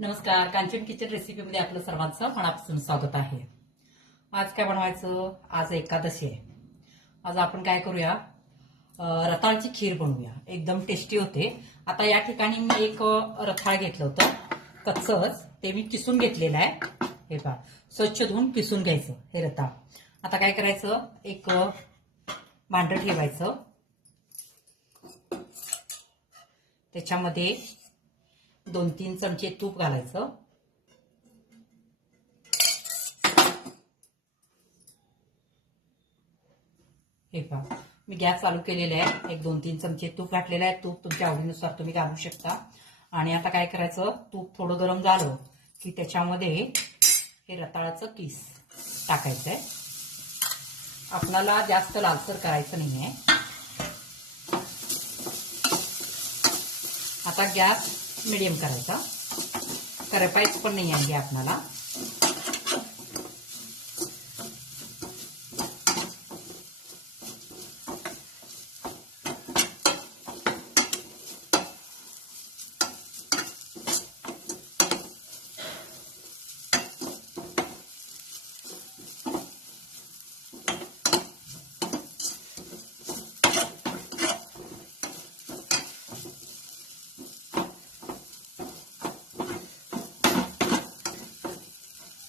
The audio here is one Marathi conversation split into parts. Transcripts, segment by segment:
नमस्कार, कांचन किचन रेसिपीमध्ये आपलं सर्वांचं मनापासून स्वागत आहे. आज काय बनवायचं? आज एकादशी आहे. आज आपण काय करूया, रताळची खीर बनवूया. एकदम टेस्टी होते. आता या ठिकाणी मी एक रताळ घेतलं होतं कच्चंच, ते मी किसून घेतलेलं आहे. हे पहा, स्वच्छ धुवून किसून घ्यायचं हे रताळ. आता काय करायचं, एक भांडं ठेवायचं, त्याच्यामध्ये 2-3 चमचे तूप घालायचं. हे पहा, मी गॅस चालू केलेला आहे. एक 2-3 चमचे तूप घातलेलं आहे. तूप तुमच्या आवडीनुसार तुम्ही घालू शकता. आणि आता काय करायचं, तूप थोडं गरम झालं की त्याच्यामध्ये हे रताळाचं किस टाकायचं आहे. आपल्याला जास्त लालसर करायचं नाही आहे. आता गॅस मीडियम करायचा, करपायचं पण नाही आहे आपल्याला.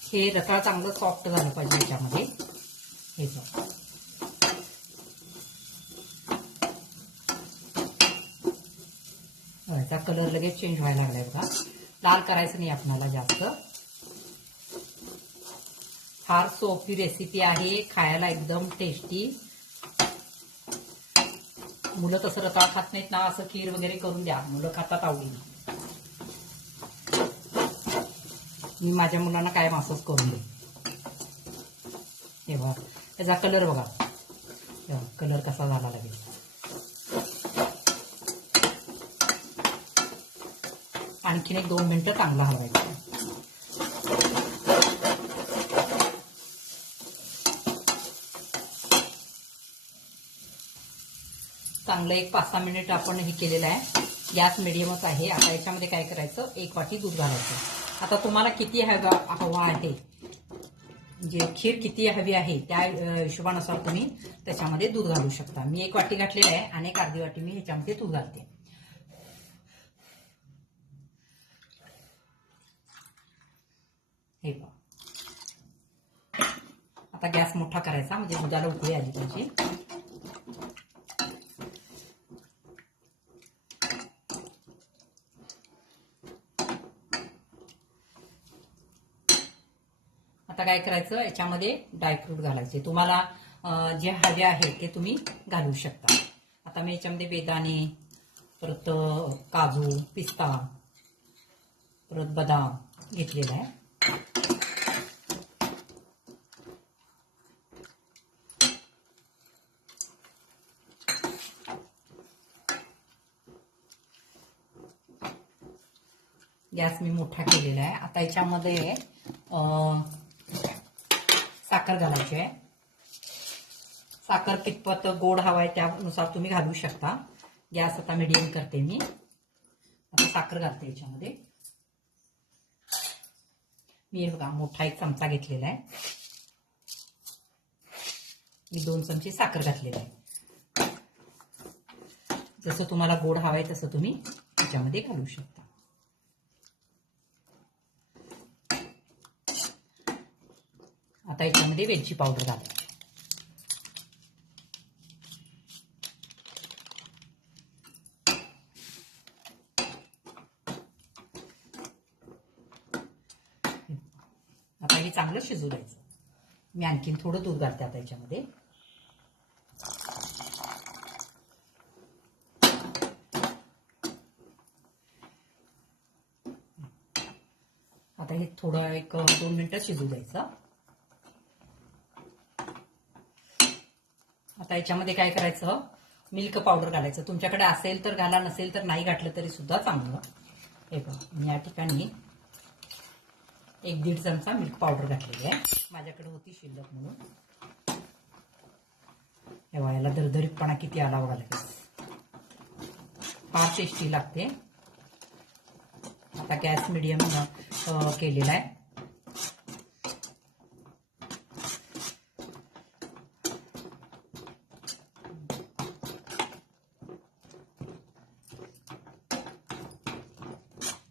हे रताळ चांगलं सॉफ्ट झालं पाहिजे याच्यामध्ये. हे बघा, याचा कलर लगेच चेंज व्हायला लागलाय बघा. लाल करायचं नाही आपल्याला जास्त. फार सोपी रेसिपी आहे, खायला एकदम टेस्टी. मुलं तसं रताळ खात नाहीत ना, असं खीर वगैरे करून द्या, मुलं खातात आवडीने. मी माझ्या मुलांना कायम असंच करून दे. हे बघा, त्याचा कलर बघा, कलर कसा झाला लागेल. आणखीन एक 2 मिनिटं चांगला हलवायचा. चांगलं एक 5-6 मिनिट आपण हे केलेलं आहे. गॅस मिडियमच आहे. आता याच्यामध्ये काय करायचं, 1 वाटी दूध घालायचं. आता तुम्हाला किती हवा आहे, म्हणजे खीर किती हवी आहे त्या हिशोबानुसार तुम्ही त्याच्यामध्ये दूध घालू शकता. मी 1 वाटी घातलेलं आहे आणि 1 अर्धी वाटी मी ह्याच्यामध्ये दूध घालते. हे पहा, आता गॅस मोठा करायचा, म्हणजे दुधाला उकळी आली पाहिजे. आता काय करायचं, याच्यामध्ये ड्रायफ्रूट घालायचे. तुम्हाला जे हवे आहे ते तुम्ही घालू शकता. आता मी याच्यामध्ये बेदाणे, परत काजू, पिस्ता, परत बदाम घेतलेला आहे. गॅस मी मोठा केलेला आहे. आता याच्यामध्ये साखर घालायची आहे. साखर कितपत गोड हवाय त्यानुसार तुम्ही घालू शकता. गॅस आता मीडियम करते मी. आता साखर घालते याच्यामध्ये. मी बघा, मोठा 1 चमचा घेतलेला आहे. मी 2 चमचे साखर घातलेला आहे. जसं तुम्हाला गोड हवाय तसं तुम्ही याच्यामध्ये घालू शकता. आता याच्यामध्ये वेलची पावडर घाला. आता हे चांगलं शिजू द्यायचं. मी आणखीन थोडं दूध घालते आता याच्यामध्ये. आता हे थोडं 1-2 मिनिटं शिजू द्यायचं. आता याच्यामध्ये काय करायचं, मिल्क पावडर घालायचं. तुमच्याकडे असेल तर घाला, नसेल तर नाही घातलं तरी सुद्धा चांगलं. हे बघा, मी या ठिकाणी 1-1.5 चमचा मिल्क पावडर घातलेली आहे. माझ्याकडे होती शिल्लक म्हणून. हे बघा, याला दरदरीतपणा किती आला बघा लगेच. फार टेस्टी लागते. आता गॅस मिडियम केलेला आहे.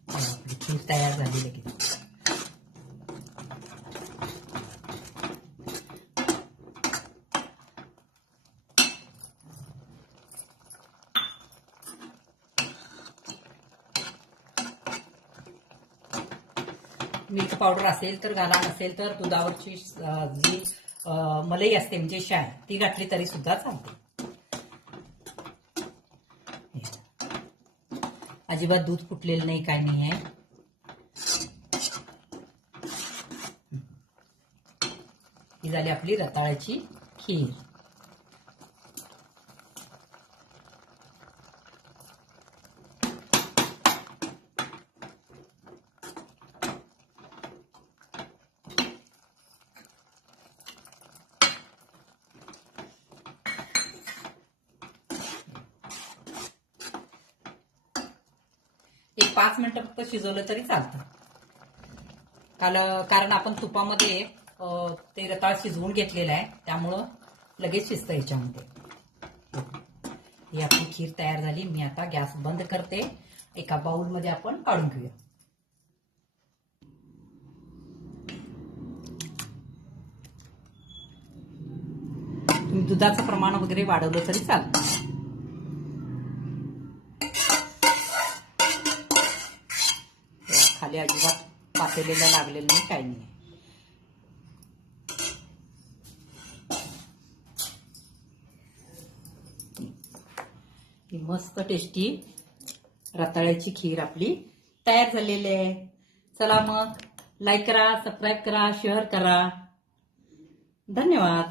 आपली खीर तयार झाली लगेच. मिल्क पावडर असेल तर घाला, नसेल तर दुधावरची जी मलई असते म्हणजे शाय ती घातली तरी सुद्धा चालते. अजिबात दूध फुटलेलं नाही, काय नाही आहे. ही झाली आपली रताळ्याची खीर. एक 5 मिनिटं फक्त शिजवलं तरी चालतं. कारण आपण तुपामध्ये ते रताळ शिजवून घेतलेलं आहे, त्यामुळं लगेच शिजतं याच्यामध्ये. ही आपली खीर तयार झाली. मी आता गॅस बंद करते. एका बाउलमध्ये आपण काढून घेऊया. तुम्ही दुधाचं प्रमाण वगैरे वाढवलं तरी चालतं. खाली अजिबात पातेलेला लागलेलं नाही, काही नाही. मस्त टेस्टी रताळ्याची खीर आपली तयार झालेली आहे. चला मग लाईक करा, सबस्क्राईब करा, शेअर करा. धन्यवाद.